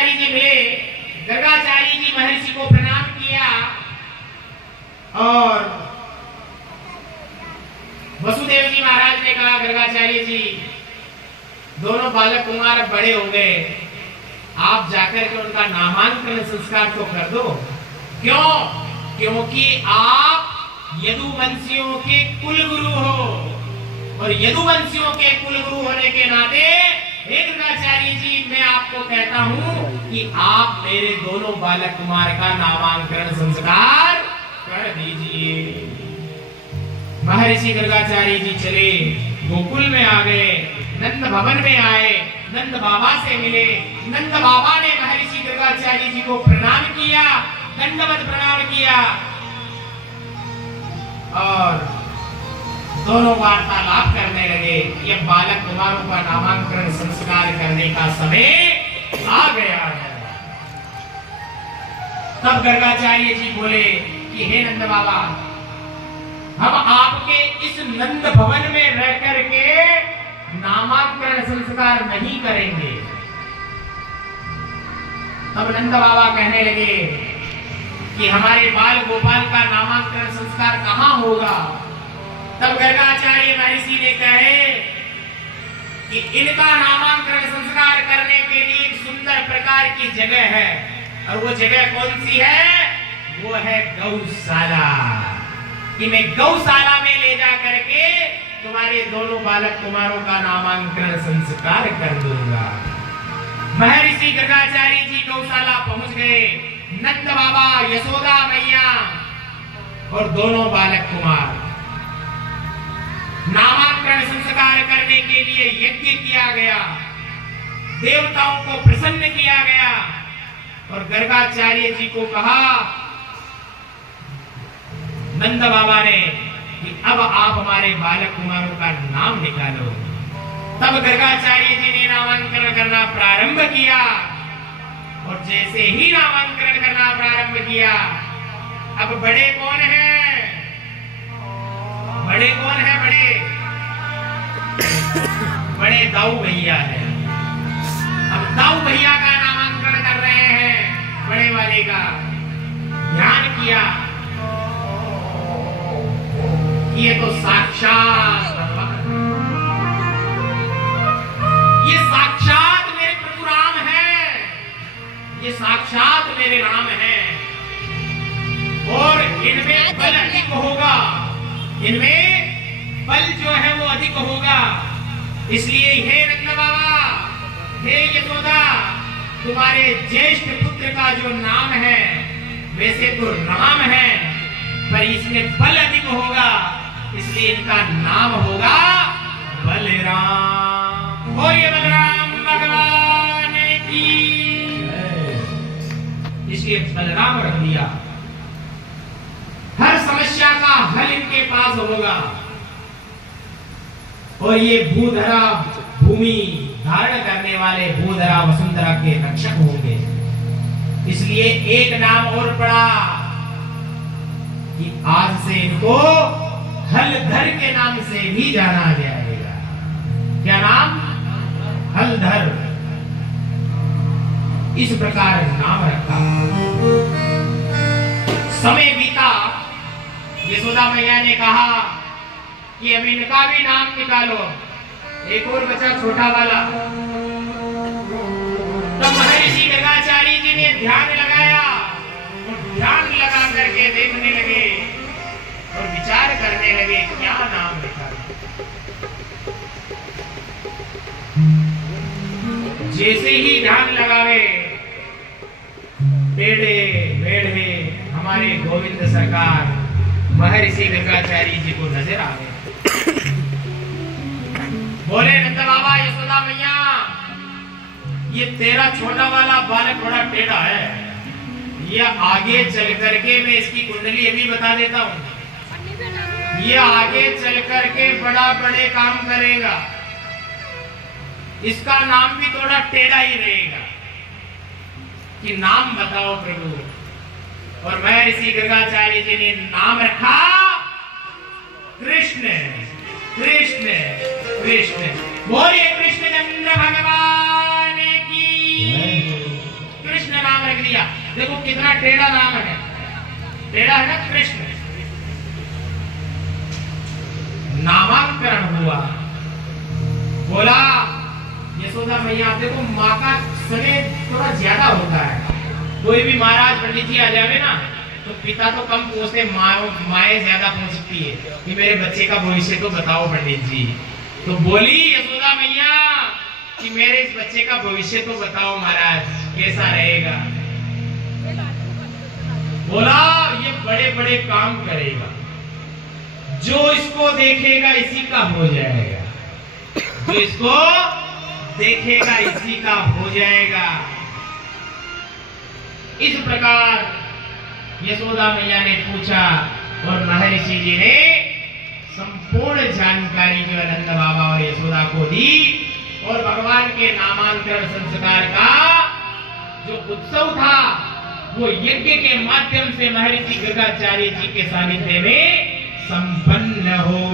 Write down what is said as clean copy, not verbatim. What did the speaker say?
गर्गाचार्य जी मिले। गर्गाचार्य जी महर्षि को प्रणाम किया और वसुदेव जी महाराज ने कहा, गर्गाचार्य जी दोनों बालक कुमार बड़े हो गए, आप जाकर के उनका नामांकन संस्कार तो कर दो। क्यों? क्योंकि आप यदुवंशियों के कुलगुरु हो और यदुवंशियों के कुलगुरु होने के नाते गर्गाचार्य जी मैं आपको कहता हूं कि आप मेरे दोनों बालक कुमार का नामांकन संस्कार कर दीजिए। महर्षि गर्गाचार्य जी चले, गोकुल में आ गए, नंद भवन में आए, नंद बाबा से मिले। नंद बाबा ने महर्षि गर्गाचार्य जी को प्रणाम किया, दंडवत प्रणाम किया और दोनों वार्तालाप करने लगे। ये बालक कुमारों का नामांकन संस्कार करने का समय आ गया है। तब गर्गाचार्य जी बोले कि हे नंद बाबा, हम आपके इस नंद भवन में रह करके नामांकन संस्कार नहीं करेंगे। तब नंद बाबा कहने लगे कि हमारे बाल गोपाल का नामांकन संस्कार कहां होगा? तब गर्गाचार्य महर्षि ने कहे कि इनका नामांकन संस्कार करने के लिए एक सुंदर प्रकार की जगह है और वो जगह कौन सी है? वो है गौशाला। कि मैं गौशाला में ले जा करके तुम्हारे दोनों बालक कुमारों का नामांकन संस्कार कर दूंगा। महर्षि गर्गाचार्य जी गौशाला पहुंच गए। नंद बाबा, यशोदा मैया और दोनों बालक कुमार नामांकन संस्कार करने के लिए यज्ञ किया गया, देवताओं को प्रसन्न किया गया और गर्गाचार्य जी को कहा नंद बाबा ने कि अब आप हमारे बालक कुमारों का नाम निकालो। तब गर्गाचार्य जी ने नामांकन करना प्रारंभ किया और जैसे ही नामांकन करना प्रारंभ किया, अब बड़े कौन हैं? बड़े कौन है? बड़े दाऊ भैया है। अब दाऊ भैया का नामांकन कर रहे हैं, बड़े वाले का। ध्यान किया कि ये तो साक्षात ये साक्षात मेरे प्रभु राम है, ये साक्षात मेरे राम हैं और इनमें बल अधिक होगा, इनमें बल जो है वो अधिक होगा। इसलिए हे नंद बाबा, हे यशोदा, तुम्हारे ज्येष्ठ पुत्र का जो नाम है वैसे तो राम है, पर इसमें बल अधिक होगा, इसलिए इनका नाम होगा बलराम। बोलिए बलराम भगवान की। इसलिए बलराम रख दिया। हर समस्या का हल इनके पास होगा और ये भूधरा भूमि धारण करने वाले भूधरा वसुंधरा के रक्षक होंगे। इसलिए एक नाम और पड़ा कि आज से इनको हलधर के नाम से भी जाना जाएगा। क्या नाम? हलधर। इस प्रकार नाम रखा। समय बीता, यशोदा मैया ने कहा कि अब इनका भी नाम निकालो। एक और बचा छोटा वाला। तब महर्षि गर्गाचार्य जी ने ध्यान लगाया और ध्यान लगा करके देखने लगे और विचार करने लगे क्या नाम रखा। जैसे ही ध्यान लगावे, टेढ़े मेढ़े हमारे गोविंद सरकार महर्षि गर्गाचार्य जी को नजर आ गए। बोले नंद बाबा, यशोदा मैया, ये तेरा छोटा वाला बालक बड़ा टेढ़ा है, ये आगे चल करके मैं इसकी कुंडली अभी बता देता हूँ, ये आगे चल करके बड़ा बड़े काम करेगा, इसका नाम भी थोड़ा टेढ़ा ही रहेगा। कि नाम बताओ प्रभु। और महर्षि गर्गाचार्य जी ने नाम रखा कृष्ण। कृष्ण कृष्ण। बोलिए कृष्ण चंद्र भगवान की। देखो कितना टेढ़ा नाम है, टेढ़ा है ना कृष्ण। नामांकरण हुआ, बोला यशोदा मैया, देखो माँ का स्नेह थोड़ा ज्यादा होता है। कोई भी महाराज पंडित जी आ जावे ना तो पिता तो कम पूछते, माएँ ज्यादा पूछती है कि मेरे बच्चे का भविष्य तो बताओ पंडित जी। तो बोली यशोदा मैया कि मेरे इस बच्चे का भविष्य तो बताओ महाराज, कैसा रहेगा। बोला ये बड़े बड़े काम करेगा, जो इसको देखेगा इसी का हो जाएगा, जो इसको देखेगा इसी का हो जाएगा। इस प्रकार यशोदा मैया ने पूछा और महर्षि जी ने संपूर्ण जानकारी जो नंद बाबा और यशोदा को दी, और भगवान के नामांतरण संस्कार का जो उत्सव था वो यज्ञ के माध्यम से महर्षि गर्गाचार्य जी के सानिध्य में संपन्न हो